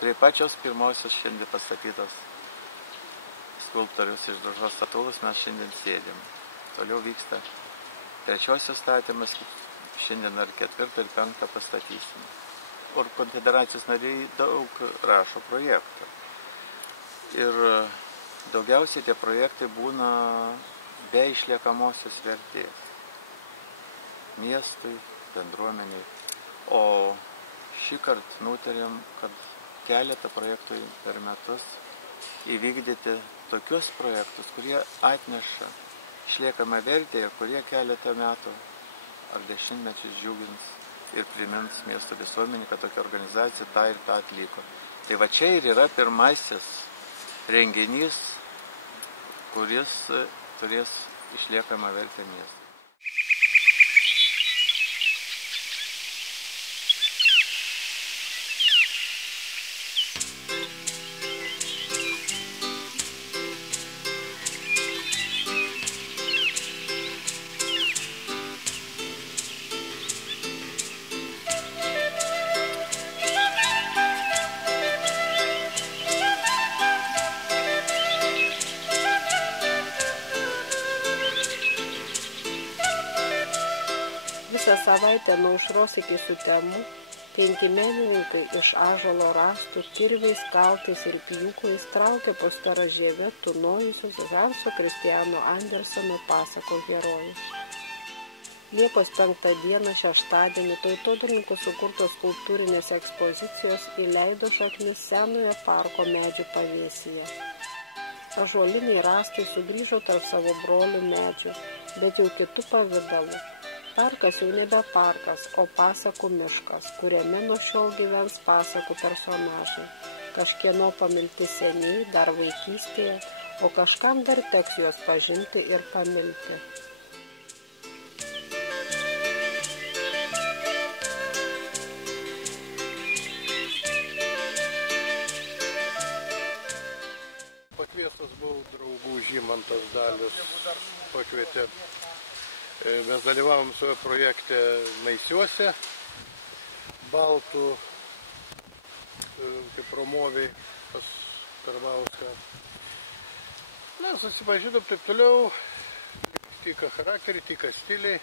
prie pačios pirmosios šiandien pastatytos skulptorius iš Daužos statulos mes šiandien sėdėm. Toliau vyksta trečiosios statymas, šiandien ar 4 ir 5 pastatysim. Ir konfederacijos nariai daug rašo projektų. Ir daugiausiai tie projektai būna be išliekamosios vertės. Miestui, bendruomeniai. O šį kartą nutarėm, kad keletą projektų per metus įvykdyti tokius projektus, kurie atneša išliekamą vertę ir kurie keletą metų ar dešimtmečius džiugins ir primins miesto visuomenį, kad tokia organizacija tą ir tą atliko. Tai va čia ir yra pirmasis renginys, kuris turės išliekamą vertę miestui. Visą savaitę nuo aušros iki sutemų 5 menininkai iš ąžuolo rąstų, kirviais, kaltais ir pjūklais traukė po Staražieve tūnojusius Hanso Kristiano Anderseno pasakos herojus. Liepos 5 dieną šeštadienį tautodarinkų sukurtos skulptūrinės ekspozicijos įleido šaknis senojo parko medžių pavėsyje. Ąžuoliniai rąstai sugrįžo tarp savo brolių medžių, bet jau kitų pavidalų. Parkas jau nebe parkas, o pasakų miškas, kuriame nuo šiol gyvens pasakų personažai. Kažkieno pamilti seniai, dar vaikystėje, o kažkam dar teks juos pažinti ir pamilti. Pakviestas buvau draugų Žymantas Dalius, pakvietė. Mes dalyvavom savo projekte Naisiuose, Baltų, kaip promoviai pas Tarbauską. Na, susipažinom taip toliau, tika charakterį, tika stiliai.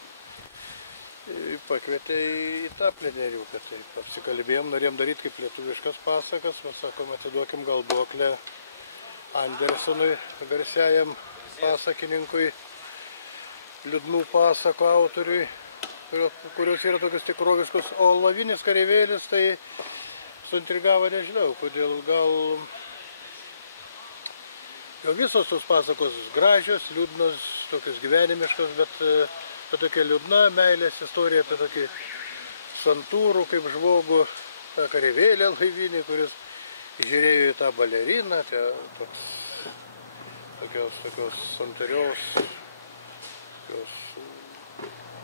Pakvietė į tą pleneriuką, taip apsikalbėjom, norėjom daryti kaip lietuviškas pasakas, mes sakom, atiduokim gal duoklę Andersonui, garsiajam pasakininkui, liūdnų pasakų autoriui, kurios yra tokios tikroviškos, o Lavinis kareivėlis tai suintrigavo, nežinau, kodėl gal visos tos pasakos gražios, liūdnos, tokios gyvenimiškos, bet tokia liūdna meilės istorija apie tokį santūrų kaip žmogų, tą kareivėlį laivinį, kuris žiūrėjo į tą baleriną, tokios santūrios,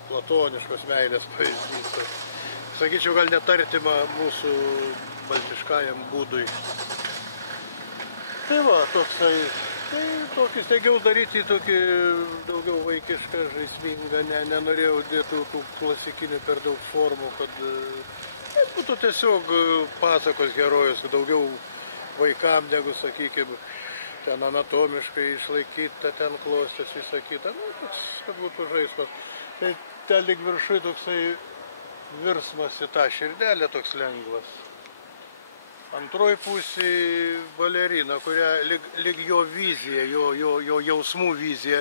platoniškos meilės pavyzdys. Sakyčiau, gal netartima mūsų baltiškajam būdui. Tai va, tokį stengiau daryti tokį daugiau vaikišką, žaismingą, nenorėjau dėti tų klasikinių per daug formų, kad būtų tiesiog pasakos herojus, daugiau vaikam negu, sakykime, ten anatomiškai išlaikyta, ten klostės visą kitą, kad būtų žaismas. Tai ten lyg viršui toksai virsmas į tą širdelę toks lengvas. Antroji pusė balerina, kuria lyg jo vizija, jo jausmų vizija.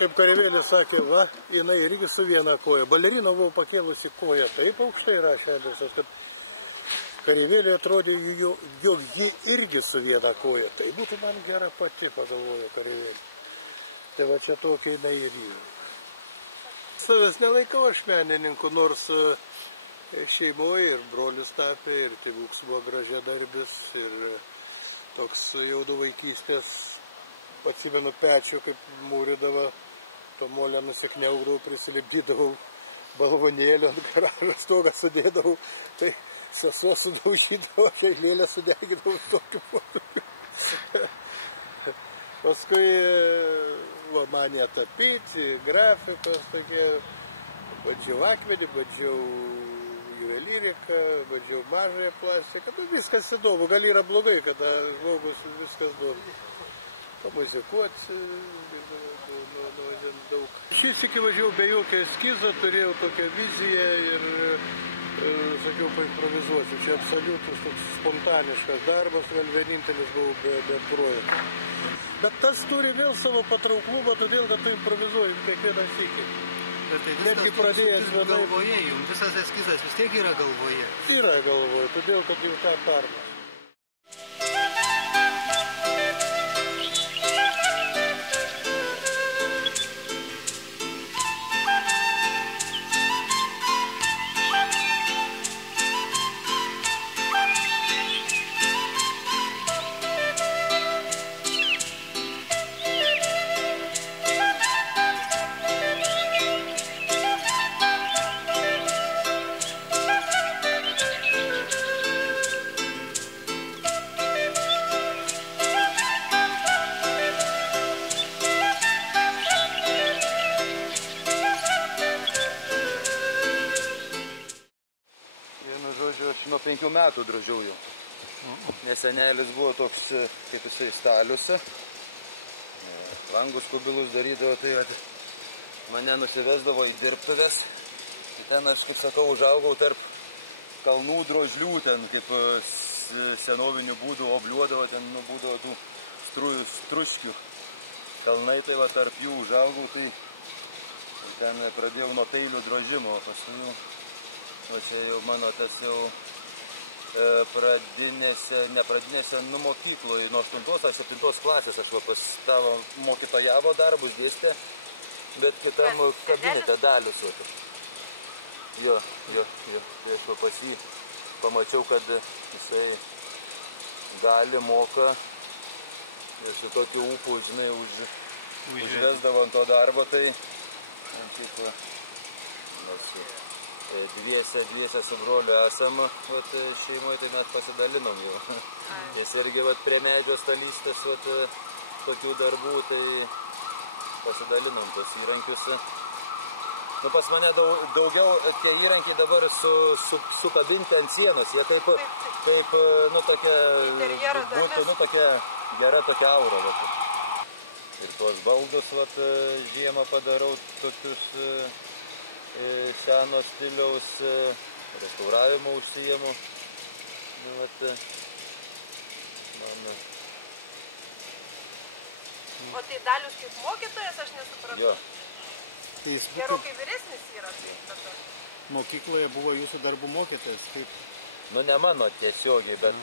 Kaip kareivėlis sakė, va, jinai irgi su viena koja. Balerina buvo pakėlusi koją taip aukštai, rašė Andersonas, kad kareivėlė atrodė, jog ji irgi su viena koja. Tai būtų man gera pati, pagalvojo kareivėlė. Tai va čia tokia jinai ir yra. Savęs nelaikau aš menininku, nors šeimoje ir brolius tapė, ir tėvuks buvo gražiadarbis, ir toks jau nuo vaikystės, atsimenu pečių, kaip mūrydavo, to molę nusikniaugdavau, prisilipdydavau balvonėlį ant garažo stogą sudėdavau, tai sesuo sudaužydavo, eilėlę sudegindavau tokiu modu. Paskui manė tapyti, grafikos tokie, bandžiau akmenį, bandžiau juveliriką, bandžiau mažąją plastiką, viskas įdomu, gal yra blogai, kada žmogus viskas nori pamuzikuoti, daug. Šis iki važiavau be jokio eskizo, turėjau tokią viziją ir sakiau, paimprovizuosiu. Čia absoliutus toks spontaniškas darbas, gal vienintelis buvau be projekto. Bet tas turi vėl savo patrauklumą, todėl, kad tu improvizuoji kiekvieną sykį. Bet tai netgi pradėjęs galvoje, jums visas eskizas vis tiek yra galvoje. Yra galvoje, todėl, kad jau ką permąstau. Nuo 5 metų drožiau jau. Nes senelis buvo toks, kaip jisai staliuose. Langus kubilus darydavo, tai mane nusivesdavo į dirbtuves. Ten aš, kaip sakau, užaugau tarp kalnų drožlių, ten kaip senovinių būdų obliuodavo, ten būdavo tų struškių. Kalnai, tai va tarp jų užaugau, tai ten pradėjau nuo peilių drožimo, o paskui o čia jau mano tas jau ne pradinėse, mokykloje, nuo 8 ar 7 klasės aš pas tavo mokytojavo darbus dėstė, bet kitam kabinete dalius. Jo, tai aš pas jį pamačiau, kad jisai dalį moka ir su tokiu ūpu, žinai, užvesdavo ant to darbo, tai kaip dviese su broliu esam šeimoje, tai net pasidalinom jau. Jis irgi prie medžio stalystės tokių darbų, tai pasidalinom tos įrankius. Pas mane daugiau tie įrankiai dabar sukabinti ant sienos, jie taip tokia būtų, tokia gera tokia aura. Ir tuos baldus žiemą padarau tokius seno stiliaus restauravimo užsiimu. O tai Dalius kaip mokytojas, aš nesupratau. Jo. Gerokai vyresnis yra taip tada. Mokykloje buvo jūsų darbų mokytojas, kaip? Ne mano tiesiogiai, bet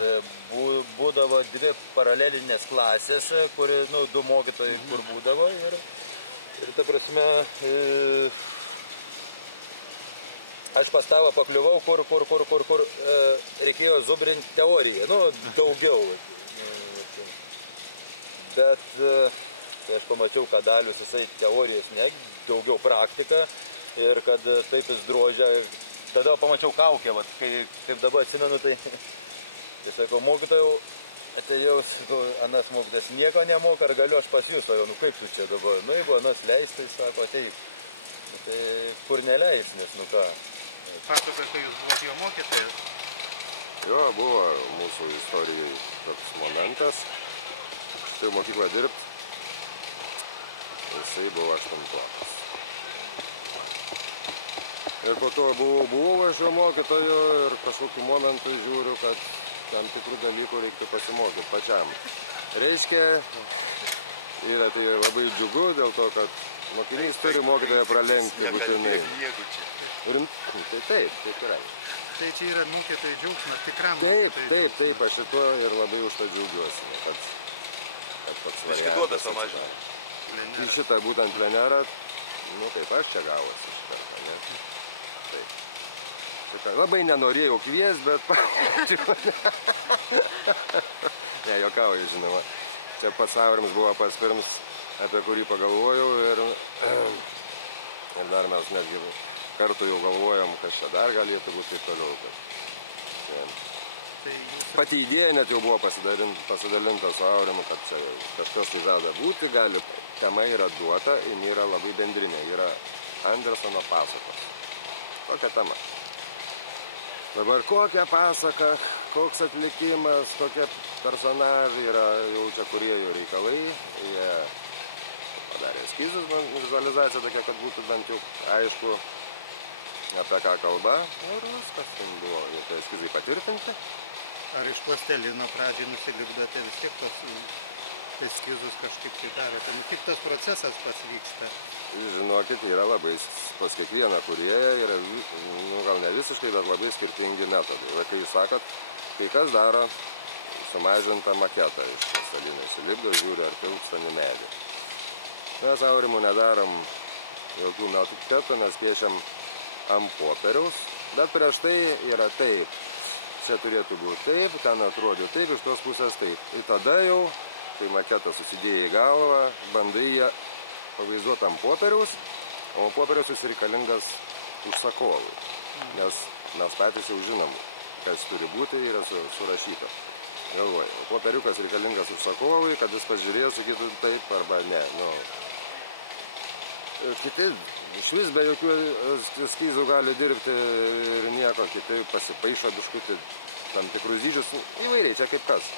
būdavo 2 paralelinės klasės, kur 2 mokytojai kur būdavo ir ta prasme aš pas tavo pakliuvau, kur reikėjo zubrinti teoriją, daugiau. Bet aš pamačiau, kad Dalius jisai teorijos daugiau praktika ir kad taip jis drožia. Tada pamačiau kaukę, kaip dabar atsimenu, tai sakau, mokytojau, atėjau, anas mokytojas nieko nemoka, ar galiu aš pas jūs, kaip tu čia dabar, jeigu anas leis, tai sako, ateik. Tai kur neleis, nes ką. Pasakoju, kai jūs buvote jo mokytojas? Jo, buvo mūsų istorijai toks momentas. Štai mokykloje dirbti. Jisai buvo 8 klasės. Ir po to buvau aš jo mokytoju ir kažkokiu momentu žiūriu, kad tam tikrų dalykų reiktų pasimokyti pačiam. Reiškia, yra tai labai džiugu dėl to, kad mokinys turi mokytoją pralenkti būtinai. Tai taip yra. Tai čia yra mokytojų džiaugsmas, tikram mokytojų. Taip, aš šito ir labai už tą džiaugiuosi, kad pats variantas. Iški duobės pamažino. Į šitą būtent plenerą, taip aš čia gavosi iš karto, ne? Taip. Labai nenorėjau kvies, bet pačiu. Ne, juokauju, žinoma. Čia pats Aurimas buvo pats pirms, apie kurį pagalvojau ir dar mes netgi kartu jau galvojom, kad čia dar galėtų būti taip toliau. Pati idėja net jau buvo pasidalinta su Aurimu, kad čia kažkas tai žada būti, gali. Tema yra duota, ji yra labai bendrinė, yra Andersono pasakos. Tokia tema. Dabar kokia pasaka, koks atlikimas, kokie personažai yra jau čia kūrėjų reikalai. Jie padarė eskizus, vizualizacija tokia, kad būtų bent jau aišku, apie ką kalba. Ir viskas, ten buvo jau tie eskizai patvirtinti. Ar iš plastelino pradžiai nusilipdote vis tiek tos eskizus kažkaip tai darote? Nu, kaip tas procesas pats vyksta? Žinokit, yra labai pas kiekvieną kūrėją, yra, nu, gal ne visiškai, bet labai skirtingi metodai. Va, kai jūs sakot, kai kas daro sumažintą maketą iš plastelinio, sulipdo, žiūri, ar tilpsta į medį. Mes Aurimu nedarom jokių maketų, mes piešiam ant popieriaus, bet prieš tai yra taip. Čia turėtų būti taip, ten atrodo taip, iš tos pusės taip. Ir tada jau, kai maketą susidėjai į galvą, bandai ją pavaizduoti ant popieriaus, o popieriaus jis reikalingas užsakovui. Nes mes patys jau žinom, kas turi būti, yra surašyta. Galvoju, popieriukas reikalingas užsakovui, kad jis pažiūrėjo, sakytų taip arba ne. Nu, kiti iš vis be jokių eskizų gali dirbti ir nieko, kiti pasipaišo biškutį tam tikrus dydžius, įvairiai, čia kaip kas.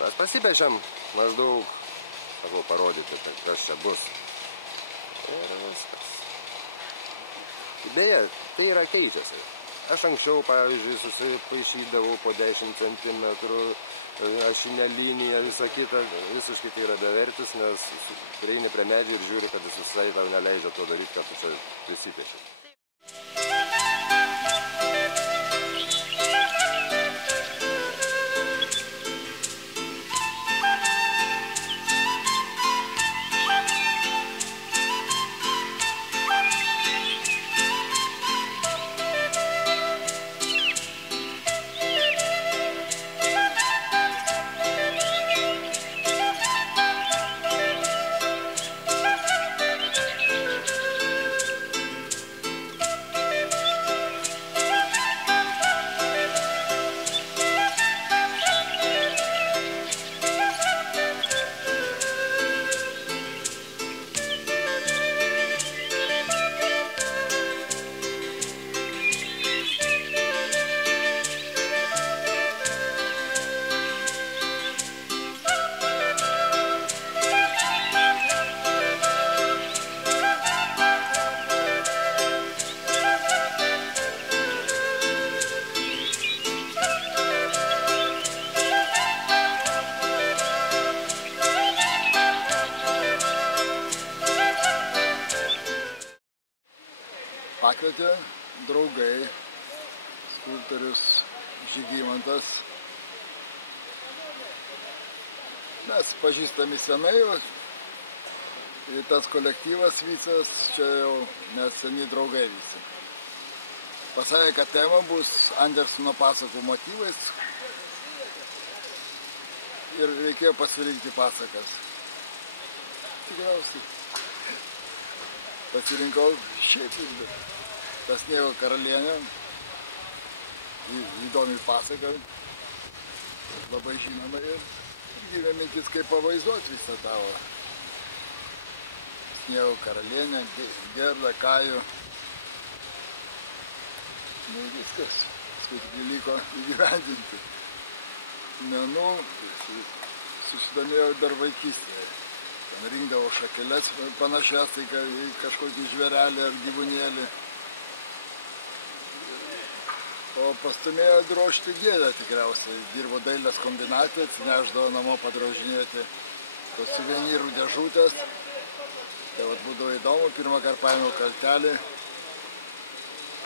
Mes pasipaišėm maždaug, sakau, parodyti, kas čia bus. Ir viskas. Beje, tai yra keičiasi. Aš anksčiau, pavyzdžiui, susipaišydavau po 10 cm, ašinę liniją, visą kitą, visiškai tai yra bevertis, nes prieini prie medžių ir žiūri, kad jis visai tau neleidžia to daryti, kad tu čia prisipieši. Pakvietė draugai, skulptorius Žygimantas. Mes pažįstami senai, ir tas kolektyvas visas, čia jau mes seni draugai visi. Pasakė, kad tema bus Andersono pasakų motyvais ir reikėjo pasirinkti pasakas. Tikriausiai. Pasirinkau šiaip tą Sniego karalienę, įdomi pasaka, labai žinoma ir gimė mintis, kaip pavaizduoti visą tavo Sniego karalienę, Gerdą, Kajų. Nu viskas, paskui liko įgyvendinti. Menų susidomėjau dar vaikystėje. Ten rinkdavo šakeles panašias, tai kažkokį žvėrelį ar gyvūnėlį. O pastumėjo drožti gėlę tikriausiai. Dirbo dailės kombinate, atsineždavo namo padrožinėti tos suvenyrų dėžutės. Tai būdavo įdomu, pirmą kartą paėmiau kaltelį.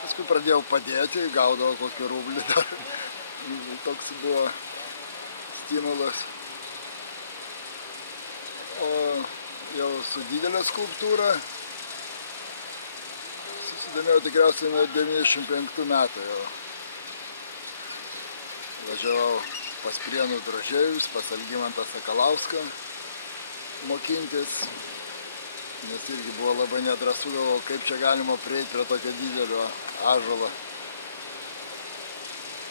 Paskui pradėjau padėti, gaudavo kokį rublį dar. Toks buvo stimulas. O jau su didelė skulptūra susidomėjau tikriausiai nuo 95 metų jau. Važiavau pas Prienų drožėjus, pas Algimantą Sakalauską mokintis, nes irgi buvo labai nedrąsu, galvojau, kaip čia galima prieiti prie tokio didelio ąžuolo.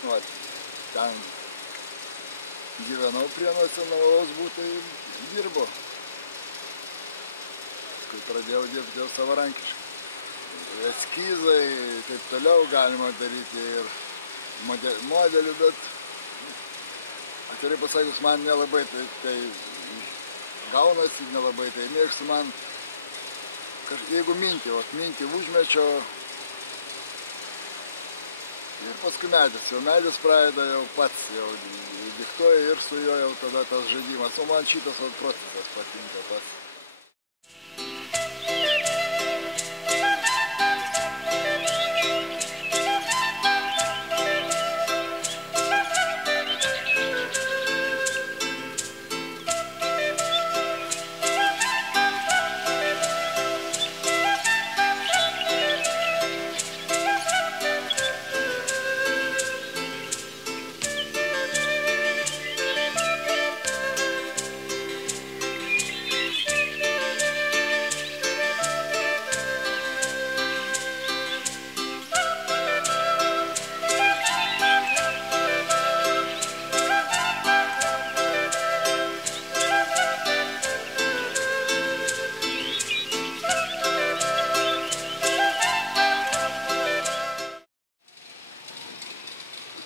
Vat, ten gyvenau Prienuose, nuovaus būtai dirbo. Kai pradėjau dirbti jau savarankiškai. eskizai, taip toliau galima daryti ir modelių, bet atvirai pasakius, man nelabai tai gaunasi, nelabai tai mėgstu, man jeigu mintį užmečio ir paskui medis pradeda jau pats, jau diktuoja ir su juo jau tada tas žaidimas, o man šitas procesas patinka pats.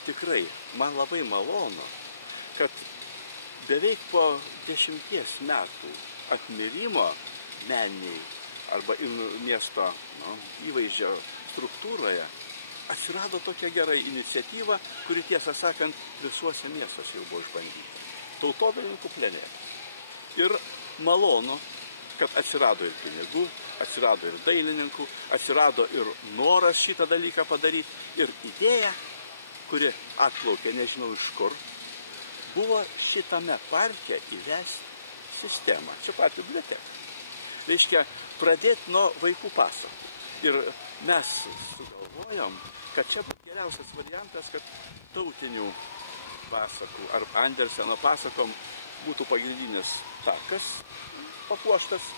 Tikrai, man labai malonu, kad beveik po 10 metų atmirimo meniniai arba miesto įvaizdžio struktūroje atsirado tokia gera iniciatyva, kuri tiesą sakant visuose miestuose jau buvo išbandyta. Tautodailininkų pleneras. Ir malonu, kad atsirado ir pinigų, atsirado ir dailininkų, atsirado ir noras šitą dalyką padaryti ir idėja, kuri atplaukė nežinau iš kur, buvo šitame parke įvesti sistemą. Čia parke biblioteka. Reiškia, pradėti nuo vaikų pasakų. Ir mes sugalvojom, kad čia būtų geriausias variantas, kad tautinių pasakų ar Anderseno pasakom būtų pagrindinis takas papuoštas,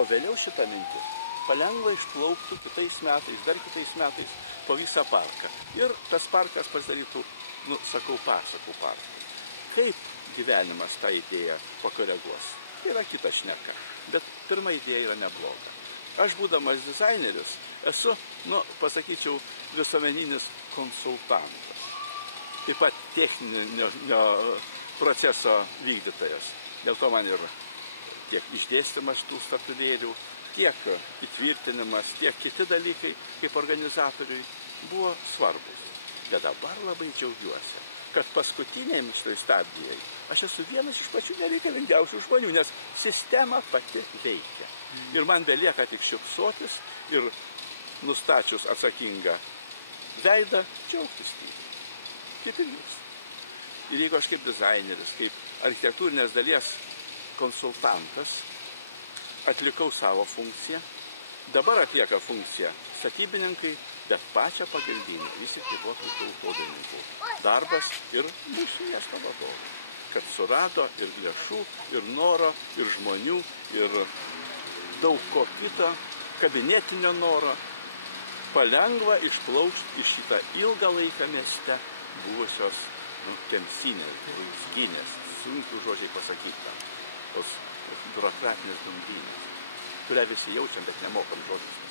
o vėliau šitą mintį palengva išplauktų kitais metais, dar kitais metais po visą parką. Ir tas parkas pasidarytų, pasakų parką. Kaip gyvenimas tą idėją pakoreguos? Tai yra kita šneka, bet pirma idėja yra nebloga. Aš būdamas dizaineris esu, pasakyčiau, visuomeninis konsultantas. Taip pat techninio proceso vykdytojas. Dėl to man ir tiek išdėstymas tų statulėlių, tiek įtvirtinimas, tiek kiti dalykai kaip organizatoriui buvo svarbus. Bet dabar labai džiaugiuosi, kad paskutiniai šitoj stadijai aš esu vienas iš pačių nereikalingiausių žmonių, nes sistema pati veikia. Ir man belieka tik šypsotis ir nustačius atsakingą veidą džiaugtis tyliai. Kaip ir jūs. Ir jeigu aš kaip dizaineris, kaip architektūrinės dalies konsultantas atlikau savo funkciją, dabar atlieka funkciją statybininkai, bet pačią pagalbinę vis tik buvo tautodailininkų darbas ir mūsų miesto vadovų, kad surado ir lėšų, ir noro, ir žmonių, ir daug ko kito, kabinetinio noro, palengva išplaukti iš šitą ilgą laiką mieste buvusios kemsinės, rūsginės, sunkių žodžiai pasakyta, tos biurokratinės bendrynės, kurią visi jaučiam, bet nemokam žodžius.